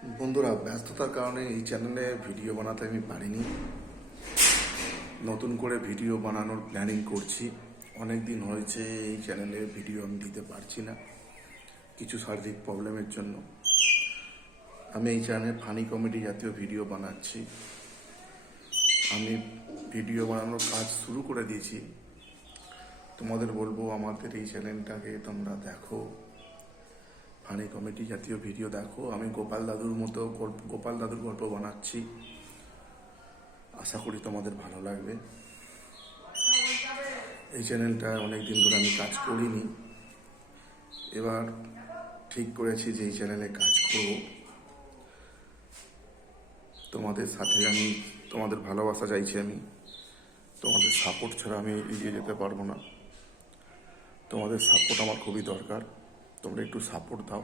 বন্ধুরা, ব্যস্ততার কারণে এই চ্যানেলে ভিডিও বানাতে আমি পারিনি। নতুন করে ভিডিও বানানোর প্ল্যানিং করছি। অনেক দিন হয়েছে এই চ্যানেলে ভিডিও আমি দিতে পারছি না, কিছু শারীরিক প্রবলেমের জন্য। আমি এই চ্যানেলে ফানি কমেডি জাতীয় ভিডিও বানাচ্ছি। আমি ভিডিও বানানোর কাজ শুরু করে দিয়েছি। তোমাদের বলবো, আমাদের এই চ্যানেলটাকে তোমরা দেখো, ফানি কমেডি জাতীয় ভিডিও দেখো। আমি গোপাল দাদুর মতো গোপাল দাদুর গল্প বানাচ্ছি। আশা করি তোমাদের ভালো লাগবে। এই চ্যানেলটা অনেক দিন ধরে আমি কাজ করিনি, এবার ঠিক করেছি যে এই চ্যানেলে কাজ করব। তোমাদের সাথে আমি তোমাদের ভালোবাসা চাইছি। আমি তোমাদের সাপোর্ট ছাড়া আমি এগিয়ে যেতে পারবো না। তোমাদের সাপোর্ট আমার খুবই দরকার। তোমরা একটু সাপোর্ট দাও,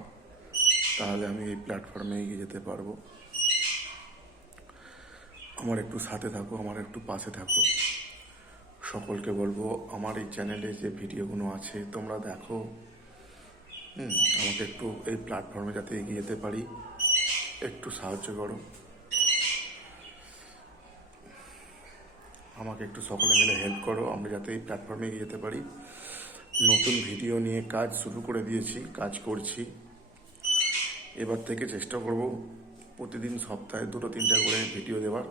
তাহলে আমি এই প্ল্যাটফর্মে এগিয়ে যেতে পারবো। আমার একটু সাথে থাকো, আমার একটু পাশে থাকো। সকলকে বলবো, আমার এই চ্যানেলে যে ভিডিওগুলো আছে তোমরা দেখো। আমাকে একটু এই প্ল্যাটফর্মে যাতে এগিয়ে যেতে পারি একটু সাহায্য করো। আমাকে একটু সকলে মিলে হেল্প করো, আমরা যাতে এই প্ল্যাটফর্মে এগিয়ে যেতে পারি। নতুন ভিডিও নিয়ে কাজ শুরু করে দিয়েছি, কাজ করছি। এবার থেকে চেষ্টা করব প্রতিদিন সপ্তাহে 2-3টা করে ভিডিও দেওয়ার।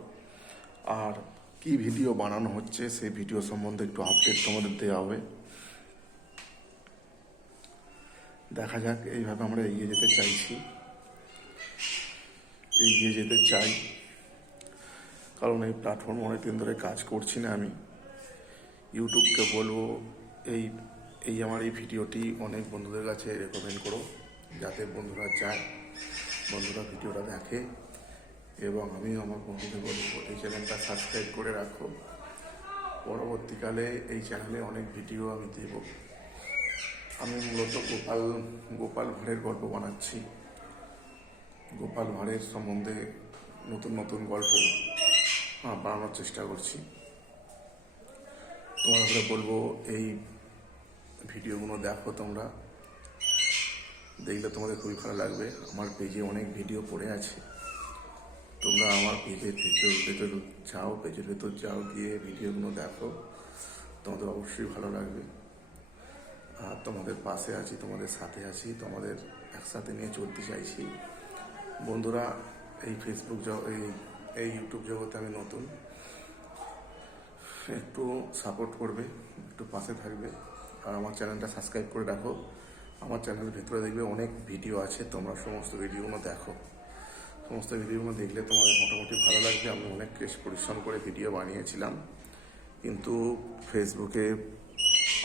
আর কি ভিডিও বানানো হচ্ছে সেই ভিডিও সম্বন্ধে একটু আপডেট তোমাদের দেওয়া হবে। দেখা যাক, এইভাবে আমরা এগিয়ে যেতে চাইছি, এগিয়ে যেতে চাই। কারণ এই প্ল্যাটফর্মে অনেকদিন ধরে কাজ করছি না আমি। ইউটিউবকে বলবো, এই এই আমার এই ভিডিওটি অনেক বন্ধুদের কাছে রেকমেন্ড করো, যাতে বন্ধুরা যায়, বন্ধুরা ভিডিওটা দেখে। এবং আমিও আমার বন্ধুদের বলবো, এই চ্যানেলটা সাবস্ক্রাইব করে রাখো। পরবর্তীকালে এই চ্যানেলে অনেক ভিডিও আমি দেব। আমি মূলত গোপাল ভাঁড়ের গল্প বানাচ্ছি। গোপাল ভাঁড়ের সম্বন্ধে নতুন নতুন গল্প বানানোর চেষ্টা করছি। তোমাদের বলবো, এই ভিডিওগুলো দেখো। তোমরা দেখলে তোমাদের খুবই ভালো লাগবে। আমার পেজে অনেক ভিডিও পড়ে আছে, তোমরা আমার পেজের ভেতর যাও, পেজের ভেতর যাও, গিয়ে ভিডিওগুলো দেখো, তোমাদের অবশ্যই ভালো লাগবে। আর তোমাদের পাশে আছি, তোমাদের সাথে আছি, তোমাদের একসাথে নিয়ে চলতে চাইছি। বন্ধুরা, এই এই ইউটিউব জগতে আমি নতুন, একটু সাপোর্ট করবে, একটু পাশে থাকবে। আর আমার চ্যানেলটা সাবস্ক্রাইব করে রাখো। আমার চ্যানেলের ভেতরে দেখবে অনেক ভিডিও আছে, তোমরা সমস্ত ভিডিওগুলো দেখো। সমস্ত ভিডিওগুলো দেখলে তোমাদের মোটামুটি ভালো লাগবে। আমি অনেক পরিশ্রম করে ভিডিও বানিয়েছিলাম, কিন্তু ফেসবুকে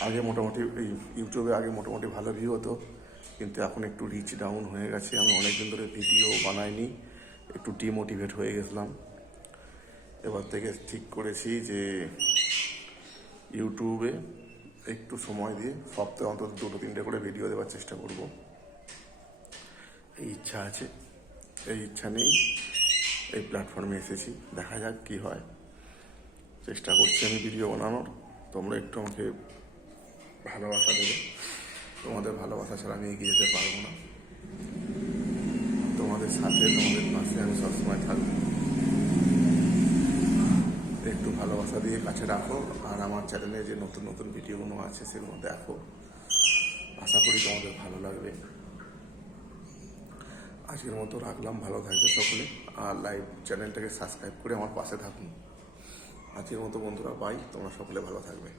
আগে মোটামুটি, ইউটিউবে আগে মোটামুটি ভালো ভিউ হতো, কিন্তু এখন একটু রিচ ডাউন হয়ে গেছে। আমি অনেকদিন ধরে ভিডিও বানাইনি, একটু ডিমোটিভেট হয়ে গেছিলাম। এবার থেকে ঠিক করেছি যে ইউটিউবে একটু সময় দিয়ে সপ্তাহে অন্তত 2-3টে করে ভিডিও দেওয়ার চেষ্টা করব। এই ইচ্ছা আছে, এই ইচ্ছা নেই এই প্ল্যাটফর্মে এসেছি। দেখা যাক কি হয়। চেষ্টা করছি আমি ভিডিও বানানোর। তোমরা একটু আমাকে ভালোবাসা দেবে। তোমাদের ভালোবাসা ছাড়া আমি এগিয়ে যেতে পারবো না। তোমাদের সাথে, তোমাদের পাশে আমি সবসময় থাকবো। একটু ভালোবাসা দিয়ে কাছে রাখো। আর আমার চ্যানেলে যে নতুন নতুন ভিডিওগুলো আছে সেগুলো দেখো। আশা করি তোমাদের ভালো লাগবে। আজকের মতো রাখলাম, ভালো থাকবে সকলে। আর লাইভ চ্যানেলটাকে সাবস্ক্রাইব করে আমার পাশে থাকুন। আজকের মতো বন্ধুরা, বাই। তোমরা সকলে ভালো থাকবে।